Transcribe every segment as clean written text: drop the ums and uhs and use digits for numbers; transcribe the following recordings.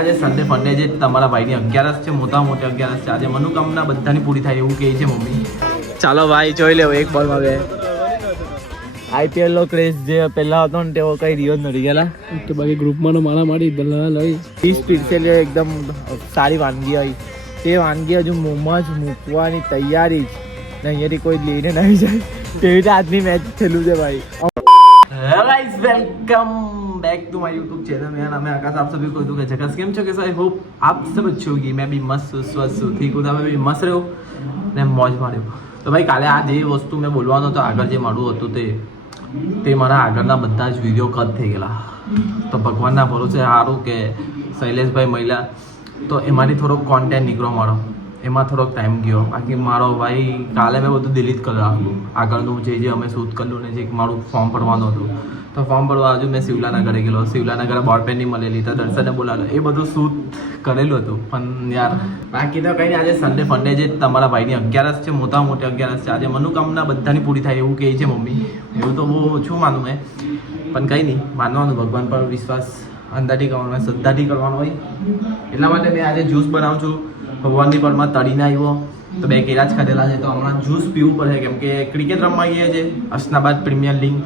આજે Sunday funday જે તમારા ભાઈની 11th છે, મોટા મોટી 11th છે. આજે મનોકામના બધાની પૂરી થાય એવું કહે છે મમ્મી. ચાલો ભાઈ જોઈ લેવો એક બોલમાં બે. IPL નો ક્રેઝ જે પહેલા હતો ને તેવો કઈ રહ્યો જ નથી ગયેલા કે બાકી ગ્રુપમાં નો મારા મારી બલ્લા લઈ 30 સ્પીડ છે એટલે એકદમ સારી વાનગી આવી. તે વાનગી હજુ મોંમાં જ મૂકવાની તૈયારી જ ને અહીંયાથી કોઈ લઈને નહીં જાય તેવી રીતે આજની મેચ છેલ્લું છે ભાઈ. Guys welcome back to my YouTube channel. मेरा नाम है आकाश. आप सभी को दुख है जगह केम छो कैसा आई होप आप सब अच्छे होगी. मैं भी मस्त हूँ, स्वस्थ हूँ, ठीक हूँ. તમે બી મસ્ત રહ્યો ને મોજ માર્યો. તો ભાઈ કાલે આ જે વસ્તુ મેં બોલવાનો હતો આગળ જે મારું હતું તે મારા આગળના બધા જ વિડીયો કટ થઈ ગયેલા. તો ભગવાનના ભરોસે સારું કે શૈલેષભાઈ મહિલા તો એમાંથી થોડોક કોન્ટેન્ટ નીકળો મારો, એમાં થોડોક ટાઈમ ગયો. બાકી મારો ભાઈ કાલે મેં બધું ડિલીટ કરી નાખ્યું આગળનું જે અમે શૂટ કર્યું ને જે મારું ફોર્મ ભરવાનું હતું. તો ફોર્મ ભરવા હજુ મેં શિવલાના ઘરે ગયેલો. શિવલાના ઘરે બોલપેન નહીં મળેલી તો દર્શને બોલાવેલો. એ બધું શૂટ કરેલું હતું પણ યાર બાકી તો કંઈ નહીં. આજે સન્ડે ફંડે જે તમારા ભાઈની 11th છે, મોટા મોટી 11th છે. આજે મનોકામના બધાની પૂરી થાય એવું કહે છે મમ્મી. એવું તો બહુ ઓછું માનું મેં પણ કંઈ નહીં, માનવાનું. ભગવાન પર વિશ્વાસ અંદાથી કરવાનો હોય, શ્રદ્ધાથી કરવાનો હોય. એટલા માટે મેં આજે જ્યુસ બનાવું છું. ભગવાનની પરમાં તળીને આવ્યો તો 2 કેળા જ ખાધેલા છે. તો હમણાં જ્યુસ પીવું પડે કેમ કે ક્રિકેટ રમવા ગઈએ છે. હસનાબાદ પ્રીમિયર લીગ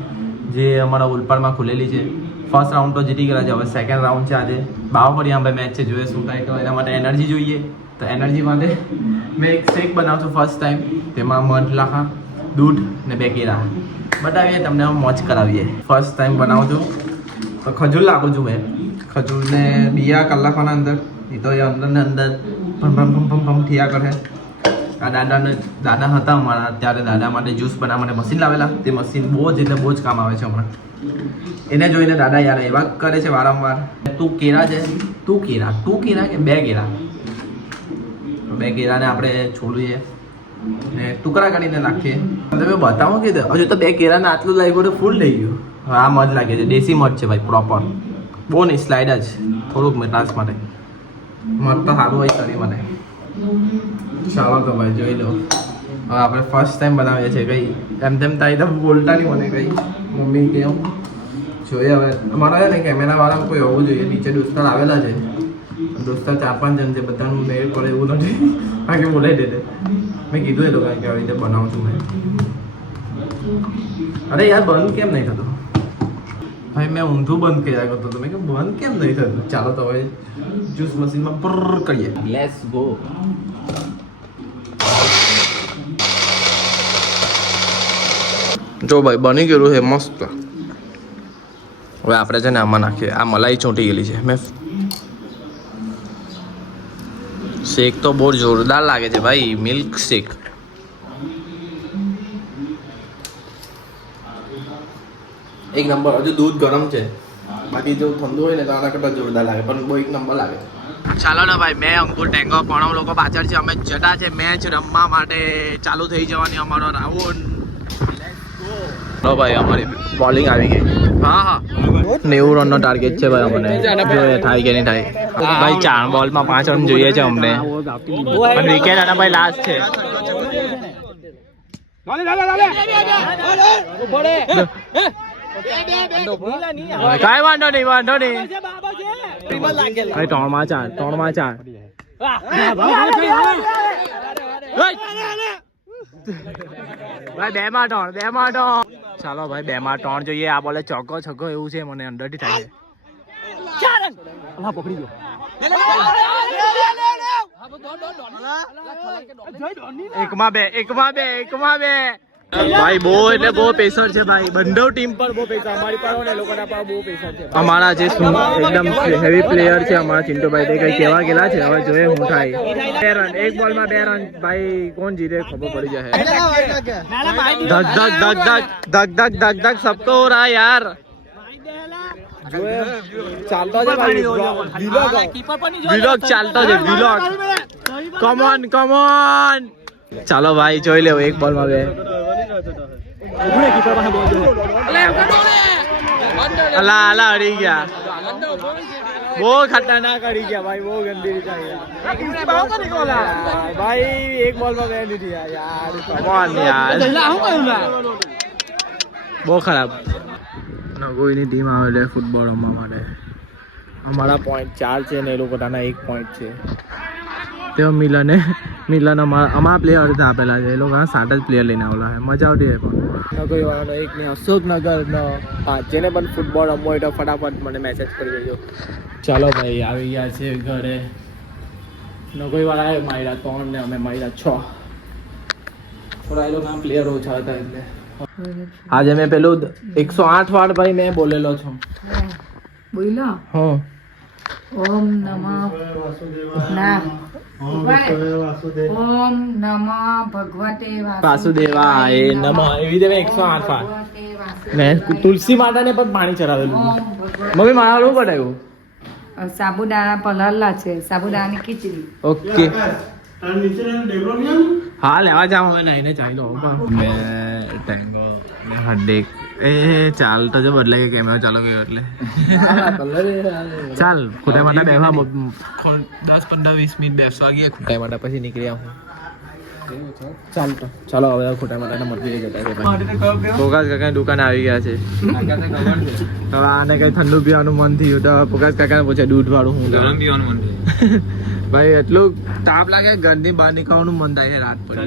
જે અમારા ઉલપાડમાં ખુલેલી છે. ફર્સ્ટ રાઉન્ડ તો જીતી ગયા છે, હવે સેકન્ડ રાઉન્ડ છે. આજે બાવપડિયા ભાઈ મેચ છે, જોઈએ શું થાય. તો એના માટે એનર્જી જોઈએ. તો એનર્જી માટે મેં એક શેક બનાવું છું ફર્સ્ટ ટાઈમ. તેમાં મધ લાખા, દૂધ ને 2 કેળા બતાવીએ તમને, મોજ કરાવીએ. ફર્સ્ટ ટાઈમ બનાવું છું તો ખજૂર લાગું છું મેં. ખજૂરને બિયા કલાકના અંદર એ તો એ અંદર ને અંદર ભમ થયા કરે. આ દાદા હતા અમારા ત્યારે દાદા માટે જ્યુસ બનાવવા માટે મશીન લાવેલા. તે મશીન બહુ જ એટલે બહુ જ કામ આવે છે હમણાં. એને જોઈને દાદા યાર એવા કરે છે વારંવાર, તું કેળા છે, તું કેળા કે 2 કેળા. 2 કેળાને આપણે છોડીએ ને ટુકડા કાઢીને નાખીએ. તમે બતાવો કે હજુ તો 2 કેળાને આટલું લાગ્યું તો ફૂલ થઈ ગયું. આ મધ લાગે છે, દેશી મધ છે ભાઈ, પ્રોપર. બહુ નહીં, સ્લાઇડ જ થોડુંક મીઠાશ માટે. મધ તો સારું હોય શરીર માટે. ચાલો તો ભાઈ જોઈ લો. હવે આપણે ફર્સ્ટ ટાઈમ બનાવીએ છીએ. કંઈ એમ તેમ તારી તો બોલતા નહીં મને કંઈ મમ્મી કેવું જોઈએ. હવે અમારા છે ને કેમેરાવાળા કોઈ હોવું જોઈએ. નીચે દોસ્તાર આવેલા છે, દોસ્તાર 4-5 જણ છે. બધાનું મેળ પડે એવું નથી. બાકી બોલાવી દે. મેં કીધું એ લોકો કે આવી રીતે બનાવું છું મેં. અરે યાર બંધ કેમ નહીં થતું ભાઈ? મેં ઊંધું બંધ કર્યા કરતો હતો. મેં કે બંધ કેમ નહીં થતું? ચાલો તો હવે જ્યુસ મશીનમાં પર કરીએ. Let's go. જો ભાઈ બની ગયેલું છે મસ્ત. હવે આપણે છે ને આમાં નાખીએ. આ મલાઈ ચોંટી ગયેલી છે. મેં શેક તો બહુ જોરદાર લાગે છે ભાઈ, મિલ્ક શેક. એક નંબર. હજુ દૂધ ગરમ છે, બાકી જો ઠંડુ હોય ને તો આના કરતાં જોરદાર લાગે, પણ બહુ એક નંબર લાગે. ચાલો ને ભાઈ, મેં અંકુર ટેંગો પ્રણવ લોકો પાછળ છે. અમે જતા છે મેચ રમવા માટે. ચાલુ થઈ જવાની અમારો રાઉન્ડ. લો ભાઈ અમારી બોલિંગ આવી ગઈ. હા 90 રનનો ટાર્ગેટ છે ભાઈ અમને. જોઈએ થાય કે નહીં થાય. ભાઈ 4 બોલમાં 5 રન જોઈએ છે અમને. અને વિકેટ આના ભાઈ લાસ્ટ છે. કઈ વાંધો નહીં ભાઈ. 3 માં 4 ભાઈ 2 માં 3. ચાલો ભાઈ 2 માં 3 જોઈએ. આ બોલે ચોગ્ગો છગ્ગો એવું છે મને અંદરથી થાય છે. 4 રન પકડી ગયો. 1 માં 2 ભાઈ બહુ એટલે બહુ પ્રેશર છે ભાઈ. બંને ટીમ પર બહુ પ્રેશર. અમારી પર ને લોકોના પર બહુ પ્રેશર છે. અમારા જે એકદમ હેવી પ્લેયર છે અમારા ચિંટુભાઈ, તે કઈ કેવા ગયેલા છે. હવે જોઈએ શું થાય. 2 રન, 1 બોલમાં 2 રન. ભાઈ કોણ જીતે ખબર પડી જાય. ધક સબકો હો રહા યાર. ચાલતો છે ભાઈ વિલોગ ચાલતો છે વિલોગ. Come on. ચાલો ભાઈ જોઈ લેવો. 1 બોલમાં 2. અલા હરી ગયા. બહુ ખતરનાક હરી ગયા ભાઈ, બહુ ગંદી રીતે ભાઈ. 1 બોલમાં 2 લીધી યાર. કમ ઓન યાર, બહુ ખરાબ. કોઈની ટીમ આવેલી ફૂટબોલ રમવા માટે. અમારા પોઈન્ટ 4 છે ને એ લોકોના 1 પોઈન્ટ છે. તેઓ મિલન અમારા પ્લેયર હતા આપેલા છે, એ લોકોના 7 જ પ્લેયર લઈને આવેલા છે. મજા આવતી છે. પણ નગરી વાળાનો એક ને અશોકનગરનો 5 જેને પણ ફૂટબોલ રમવો હોય તો ફટાફટ મને મેસેજ કરી દેજો. ચાલો ભાઈ આવી ગયા છે ઘરે. નગરી વાળાએ માર્યા 3 ને અમે માર્યા 6. થોડા એ લોકોના પ્લેયર ઓછા હતા એટલે આજે મેં પેલું 108 વાર ભાઈ મેં બોલેલો છું. બોલો હા ઓમ નમઃ ના ઓમ નમઃ ભગવતે વાસુદેવાય નમઃ એવી રીતે મેં 108 વાર મેં તુલસી માતાને પણ પાણી ચડાવેલું. મમ્મી મારા શું બનાવ્યું? સાબુદાણા પલાળેલા છે, સાબુદાણાની ખીચડી. ઓકે હા લેવા જાવ હવે નાઈને ચાલી લો. મેં ટેંગો ને હડેક એ ચાલ તો જો બદલાઈ ગયો કેમેરો ચાલુ ગયો એટલે ચાલ ખોટા માટે બેસવા 10-15-20 મિનિટ બેસવા ગયા ખોટા માટે પછી નીકળી આવું. ચાલ તો ચાલો હવે ખોટા માટે મળી જતા પોકાસ કાકાની દુકાને આવી ગયા છે. હવે આને કઈ ઠંડુ પીવાનું મન થયું તો પોકાસ કાકાને પૂછે દૂધ વાળું હું ગરમ પીવાનું મન થયું. ભાઈ એટલું તાપ લાગે ઘરની બહાર નીકળવાનું મન થાય છે રાત પછી.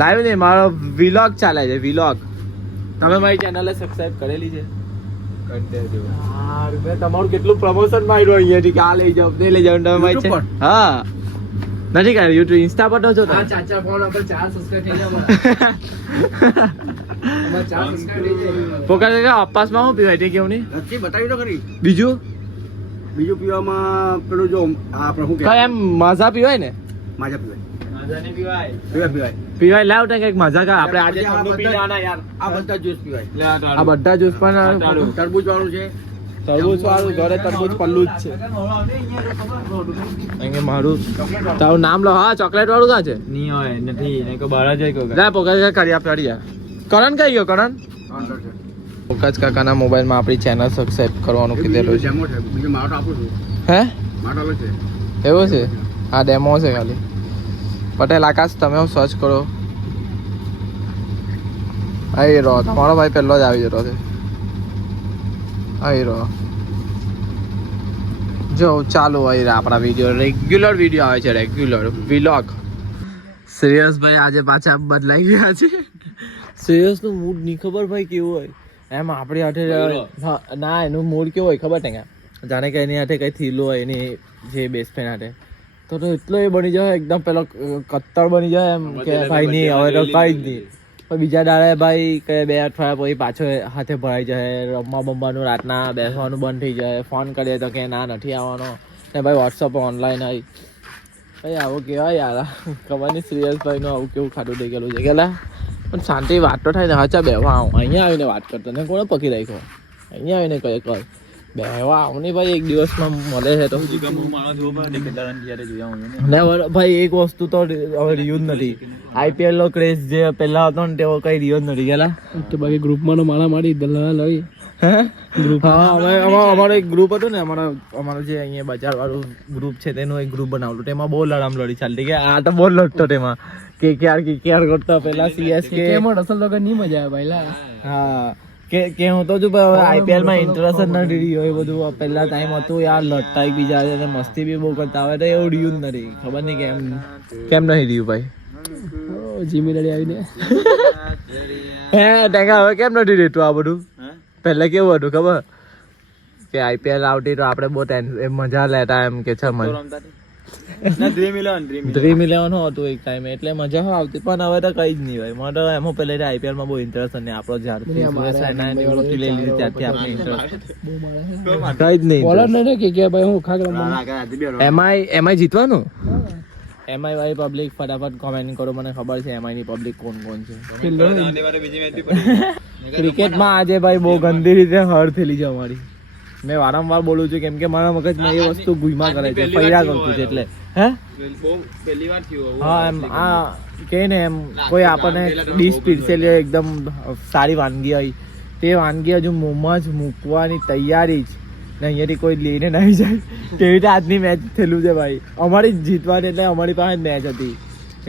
લાઈવ ને મારો વિલોગ ચાલે છે વિલોગ. તમે મારી ચેનલ સબસ્ક્રાઇબ કરેલી છે? મેં તમારું કેટલું પ્રમોશન માર્યું અહીંયાથી કે આ લઈ જાવ તે લઈ જાવ તમે મારી છે. હા નથી કર્યું યુટ્યુબ ઇન્સ્ટા પર તો છો તમે. ચાચા ફોન આપણે 4 સબસ્ક્રાઇબ થઈ જાય. અમાર 4 સબસ્ક્રાઇબ થઈ જાય. પોકા કાકા અપાસમાં શું પીવાય તે કેવું નહીં નથી બતાવી તો ખરી. બીજું પીવામાં પેલું જો આપણે શું કઈ એમ મજા પીવાય ને? માજા પીવાય. પીવાય. પીવાય લાવ તો કઈક મજા કા આપણે આજે ઠંડુ પી લેવાના યાર. આ બધા જ્યુસ પીવાય. આ બધા જ્યુસ પણ તરબૂચ વાળું છે. તરબૂચ વાળું ઘરે તરબૂચ પલ્લું જ છે. અહીં મારું તારું નામ લો. હા ચોકલેટ વાળું ક્યાં છે? નહીં હોય નથી નહીં કો બહાર જ કોઈ જા પોકા કરી આપ યાર. કરણ કઈ ગયો કરણ? પોકાજ કાકાના મોબાઈલમાં આપણી ચેનલ સબસ્ક્રાઇબ કરવાનું કીધેલું છે. ડેમો છે. બીજું મારો આપું છું. હે મારો આવે છે. એવું છે? આ ડેમો છે ખાલી. પટેલ આકાશ તમે હું સર્ચ કરો. અહીં રહો તમારો ભાઈ પહેલો જ આવી જતો છે. અહીં રહો જો ચાલુ અહીં આપણા વિડીયો રેગ્યુલર વિડીયો આવે છે. Regular vlog. શ્રેયસ ભાઈ આજે પાછા બદલાઈ ગયા છે. શ્રેયસનું મૂડ નહીં ખબર ભાઈ કેવું હોય એમ આપણી હાથે ના એનું મૂડ કેવું હોય ખબર ને જાણે કે એની હાથે કંઈ થયેલું હોય એની જે બેસ્ટ ફ્રેન્ડ હાથે તો એટલો એ બની જાય એકદમ પેલો કત્તર બની જાય એમ કે ભાઈ નહીં હવે તો કઈ જ નહીં. પણ બીજા દાડે ભાઈ કે 2 અઠવાડિયા પછી પાછો હાથે ભરાઈ જાય. રમવા બમવાનું રાતના બેસવાનું બંધ થઈ જાય. ફોન કરીએ તો કે ના નથી આવવાનો ને ભાઈ વોટ્સઅપ ઓનલાઈન આવી ભાઈ આવું કહેવાય યાર. ખબર નહીં સિરિયસ ભાઈનું આવું કેવું ખાતું થઈ ગયેલું છે કેલા. પણ શાંતિ વાત તો થાય ને હાચા બેહવા આવું અહીંયા આવીને વાત કરતો ને કોણે પકી રાખ્યો અહીંયા આવીને કહે કર બેહવા આવું નહીં ભાઈ. એક દિવસમાં મળે છે તો ને ભાઈ એક વસ્તુ તો હવે રહ્યું જ નથી. IPL નો ક્રેઝ જે પહેલા હતો ને તેવો કઈ રહ્યો જ નથી ગયેલા. તો બાકી ગ્રુપમાં મારા મારી દલાલ લઈ અમારો એક ગ્રુપ હતું ને અમારો જે અહીંયા બજાર વાળું ગ્રુપ છે તેનું એક ગ્રુપ બનાવેલું. તેમાં બહુ લડામ લડી ચાલતી કે આ તો બહુ લડતો તેમાં KKR કરતો પેલા CSK એમાં અસલ લોકો નહીં મજા આવે ભાઈલા. હા કે હું તો જો IPL માં ઇન્ટરેસ્ટ જ નથી રહ્યો. એ બધું પહેલા ટાઈમ હતું યાર લડતા એકબીજા અને મસ્તી બી બહુ કરતા. હવે તો એવું રહ્યું જ નથી. ખબર નહીં કેમ નહીં રહ્યું ભાઈ. જીમી લડી આવીને હે ટેંગા હવે કેમ નથી રહેતું આ બધું? પહેલા કેવું હતું ખબર કે IPL આવતી તો આપણે બહુ મજા લેતા એમ કે છે ડ્રીમ 11 હતું એક ટાઈમ એટલે મજા આવતી. પણ હવે તો કઈ જ નહીં ભાઈ. મને તો એમાં પહેલા IPL માં બહુ ઇન્ટરેસ્ટ અને આપણો જ્યારથી નિવૃત્તિ લઈ લીધી ત્યારથી આપણે ઇન્ટરેસ્ટ કઈ જ નહીં. બોલર ને કે ભાઈ હું ખાગ એમાં જીતવાનું. એમઆઈ વાળી પબ્લિક ફટાફટ કોમેન્ટ કરો. મને ખબર છે એમઆઈ ની પબ્લિક કોણ કોણ છે. ક્રિકેટમાં આજે ભાઈ બહુ ગંદી રીતે હર થયેલી છે અમારી. મેં વારંવાર બોલું છું કેમ કે મારા મગજમાં એ વસ્તુ ગુઈમા કરે છે પૈડા કરતું છે એટલે હે હા એમ આ કે ને એમ કોઈ આપણને ડીશ પીરસેલી એકદમ સારી વાનગી હોય તે વાનગી હજુ મોંમાં જ મૂકવાની તૈયારી જ ને અહીંયાથી કોઈ લઈને નહીં જાય તેવી રીતે આજની મેચ થયેલું છે ભાઈ. અમારી જ જીતવાની એટલે અમારી પાસે જ મેચ હતી.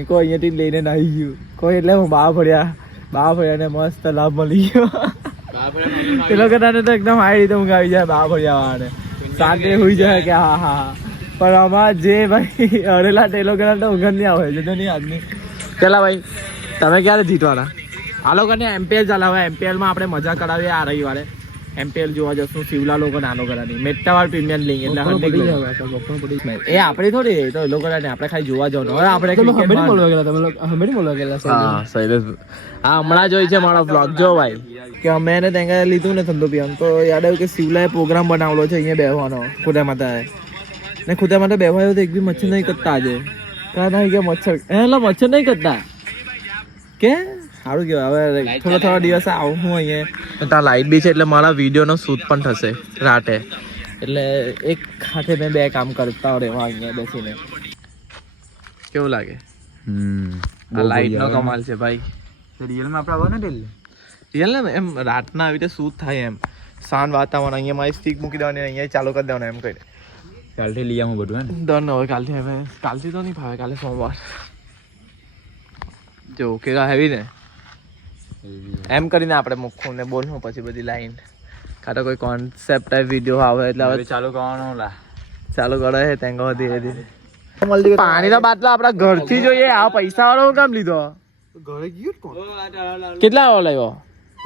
કોઈ અહીંયાથી લઈને નહીં ગયું કોઈ એટલે હું બા ફર્યા ને મસ્ત લાભ મળી ગયો. તે લોકો તને તો એકદમ હાઈ રીતે ઊંઘ આવી જાય બા ભર્યા વાળાને શાંતિ હુઈ જાય કે હા હા પણ આમાં જે ભાઈ અરેલા તે લોકો તો ઊંઘ જ નહીં આવે છે તો નહીં આદમી પેલા ભાઈ તમે ક્યારે જીતવાના આ લોકોને એમપીએલ ચલાવે એમપીએલમાં આપણે મજા કરાવીએ આ રવિવારે એમપીએલ જોવા જશું શિવલા લોકો નાનો કરાની મેટ્ટાવાળ પ્રીમિયર લીગ એટલે એ આપણી થોડી તો એ લોકો આપણે ખાલી જોવા જવાનું હવે આપણે હા હમણાં જોઈ છે મારો બ્લોગ જો ભાઈ કે અમે એને ત્યાં લીધું ને ઠંડુ પીવાનું તો યાદ આવ્યું કે શિવલાએ પ્રોગ્રામ બનાવેલો છે અહીંયા બેસવાનો ખુદા માતાએ ને ખુદા માતા બેસવાયો તો એક બી મચ્છર નહીં કરતા આજે કારણ નહીં કે મચ્છર એટલે મચ્છર નહીં કરતા કે સારું કહેવાય હવે થોડા દિવસ આવું હું અહીંયા ત્યાં લાઇટ બી છે એટલે મારા વિડીયોનો શૂટ પણ થશે રાતે એટલે એક હાથે મેં બે કામ કરતા રહેવા અહીંયા બેસીને કેવું લાગે આ લાઇટનો કમાલ છે ભાઈ રિયલમાં આપણે આવે ને રિયલ ને એમ રાતના આવી રીતે શૂટ થાય એમ શાંત વાતાવરણ અહીંયા મારી સ્ટીક મૂકી દેવાની અહીંયા ચાલુ કરી દેવાનું એમ કહીને કાલથી લઈ આવું બધું હે ડન હવે કાલથી તો નહીં ફાવે કાલે સોમવાર જો કેવા હેવી ને એમ કરીને આપણે મૂકવું ને બોલવું પછી બધી લાઈન કાં કોઈ કોન્સેપ્ટ ટાઈપ વિડીયો આવે એટલે હવે ચાલુ કરવાનું લા ચાલુ કરે છે તેંગો ધીરે ધીરે પાણીનો બાટલો આપણા ઘરથી જોઈએ આ પૈસા વાળો કામ લીધો કેટલા વાળો લાવ્યો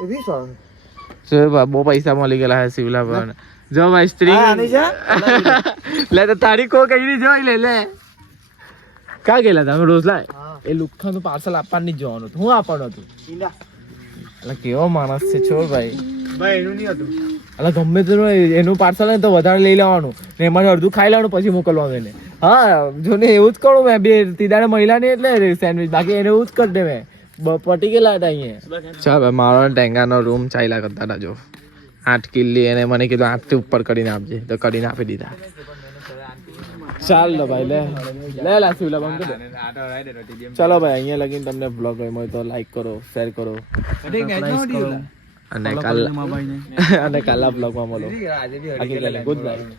20 બહુ પૈસા મળી ગયેલા છે શિવલા પર જો ભાઈ સ્ત્રી લે તો તારી કો કઈ જોઈ લે કા ગયેલા તમે રોજ લાય એ લુખાનું પાર્સલ આપવાનું નહીં જવાનું હતું હું આપવાનું હતું એટલે કેવો માણસ છે છોડ ભાઈ એટલે ગમે તે એનું પાર્સલ ને તો વધારે લઈ લેવાનું ને એમાંથી અડધું ખાઈ લેવાનું પછી મોકલવાનું એને હા જો ને એવું જ કરું મેં બે તીદાડે મહિલાની એટલે સેન્ડવિચ બાકી એને એવું જ કરી દે મેં પટી ગયેલા હતા અહીંયા ચાલ ભાઈ મારો ટેંગાનો રૂમ ચાલ્યા કરતા હતા જો 8 કિલ્લી એને મને કીધું 8 થી ઉપર કરીને આપજે તો કરીને આપી દીધા ચાલ લો ભાઈ લે લા શિવલા બંધ કરી દે ચાલો ભાઈ અહીંયા લગીને તમને બ્લોગ ગમ્યો હોય તો લાઈક કરો શેર કરો અને કાલના બ્લોગમાં મળો ગુડ નાઇટ.